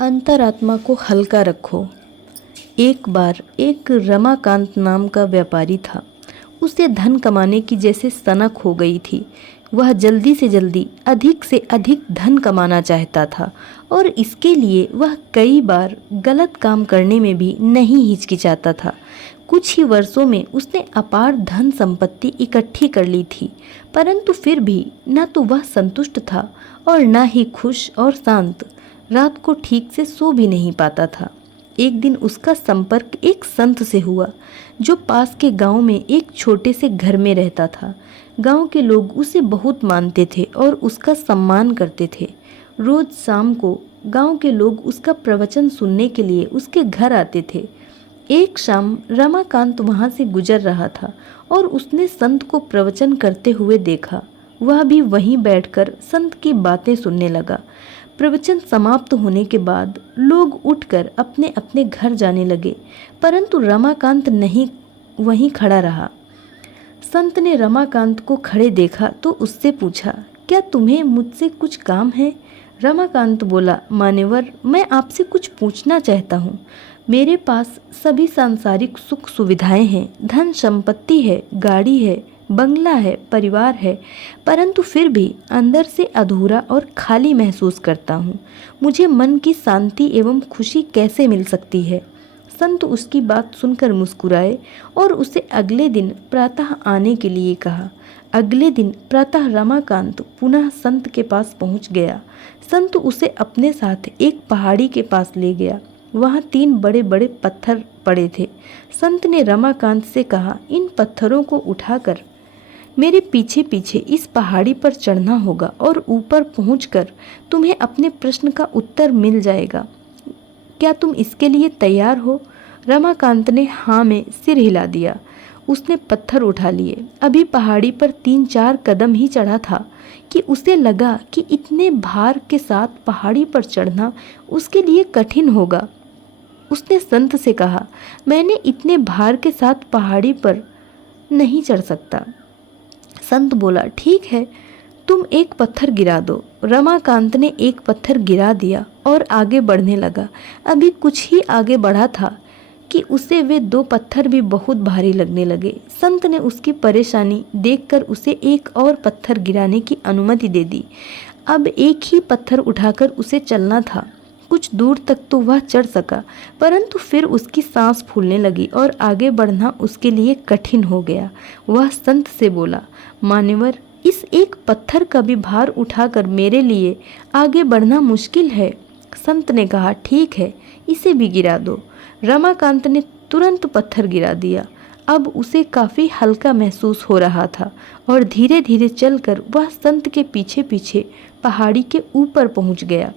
अंतरात्मा को हल्का रखो। एक बार एक रमाकांत नाम का व्यापारी था। उसे धन कमाने की जैसे सनक हो गई थी। वह जल्दी से जल्दी अधिक से अधिक धन कमाना चाहता था और इसके लिए वह कई बार गलत काम करने में भी नहीं हिचकिचाता था। कुछ ही वर्षों में उसने अपार धन संपत्ति इकट्ठी कर ली थी, परंतु फिर भी न तो वह संतुष्ट था और न ही खुश और शांत। रात को ठीक से सो भी नहीं पाता था। एक दिन उसका संपर्क एक संत से हुआ जो पास के गांव में एक छोटे से घर में रहता था। गांव के लोग उसे बहुत मानते थे और उसका सम्मान करते थे। रोज शाम को गांव के लोग उसका प्रवचन सुनने के लिए उसके घर आते थे। एक शाम रमाकांत वहां से गुजर रहा था और उसने संत को प्रवचन करते हुए देखा। वह भी वहीं बैठकर संत की बातें सुनने लगा। प्रवचन समाप्त होने के बाद लोग उठकर अपने अपने घर जाने लगे, परंतु रमाकांत नहीं वहीं खड़ा रहा। संत ने रमाकांत को खड़े देखा तो उससे पूछा, क्या तुम्हें मुझसे कुछ काम है? रमाकांत बोला, मान्यवर, मैं आपसे कुछ पूछना चाहता हूँ। मेरे पास सभी सांसारिक सुख सुविधाएं हैं, धन संपत्ति है, गाड़ी है, बंगला है, परिवार है, परंतु फिर भी अंदर से अधूरा और खाली महसूस करता हूँ। मुझे मन की शांति एवं खुशी कैसे मिल सकती है? संत उसकी बात सुनकर मुस्कुराए और उसे अगले दिन प्रातः आने के लिए कहा। अगले दिन प्रातः रमाकांत पुनः संत के पास पहुंच गया। संत उसे अपने साथ एक पहाड़ी के पास ले गया। वहाँ 3 बड़े बड़े पत्थर पड़े थे। संत ने रमाकांत से कहा, इन पत्थरों को उठाकर मेरे पीछे पीछे इस पहाड़ी पर चढ़ना होगा और ऊपर पहुंचकर तुम्हें अपने प्रश्न का उत्तर मिल जाएगा। क्या तुम इसके लिए तैयार हो? रमाकांत ने हाँ में सिर हिला दिया। उसने पत्थर उठा लिए। अभी पहाड़ी पर 3-4 कदम ही चढ़ा था कि उसे लगा कि इतने भार के साथ पहाड़ी पर चढ़ना उसके लिए कठिन होगा। उसने संत से कहा, मैंने इतने भार के साथ पहाड़ी पर नहीं चढ़ सकता। संत बोला, ठीक है, तुम एक पत्थर गिरा दो। रमाकांत ने एक पत्थर गिरा दिया और आगे बढ़ने लगा। अभी कुछ ही आगे बढ़ा था कि उसे वे 2 पत्थर भी बहुत भारी लगने लगे। संत ने उसकी परेशानी देखकर उसे एक और पत्थर गिराने की अनुमति दे दी। अब एक ही पत्थर उठाकर उसे चलना था। कुछ दूर तक तो वह चढ़ सका, परंतु फिर उसकी सांस फूलने लगी और आगे बढ़ना उसके लिए कठिन हो गया। वह संत से बोला, मान्यवर, इस एक पत्थर का भी भार उठाकर मेरे लिए आगे बढ़ना मुश्किल है। संत ने कहा, ठीक है, इसे भी गिरा दो। रमाकांत ने तुरंत पत्थर गिरा दिया। अब उसे काफ़ी हल्का महसूस हो रहा था और धीरे धीरे चलकर वह संत के पीछे पीछे पहाड़ी के ऊपर पहुंच गया।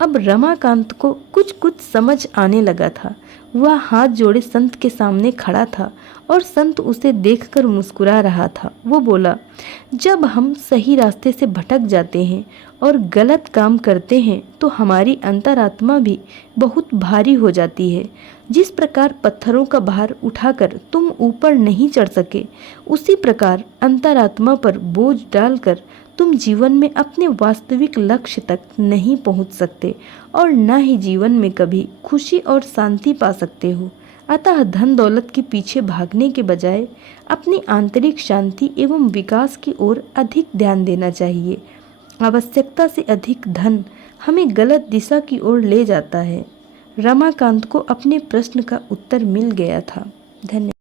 अब रमाकांत को कुछ कुछ समझ आने लगा था। वह हाथ जोड़े संत के सामने खड़ा था और संत उसे देखकर मुस्कुरा रहा था। वो बोला, जब हम सही रास्ते से भटक जाते हैं और गलत काम करते हैं तो हमारी अंतरात्मा भी बहुत भारी हो जाती है। जिस प्रकार पत्थरों का भार उठाकर तुम ऊपर नहीं चढ़ सके, उसी प्रकार अंतरात्मा पर बोझ डालकर तुम जीवन में अपने वास्तविक लक्ष्य तक नहीं पहुंच सकते और न ही जीवन में कभी खुशी और शांति पा सकते हो। अतः धन दौलत के पीछे भागने के बजाय अपनी आंतरिक शांति एवं विकास की ओर अधिक ध्यान देना चाहिए। आवश्यकता से अधिक धन हमें गलत दिशा की ओर ले जाता है। रमाकांत को अपने प्रश्न का उत्तर मिल गया था। धन्यवाद।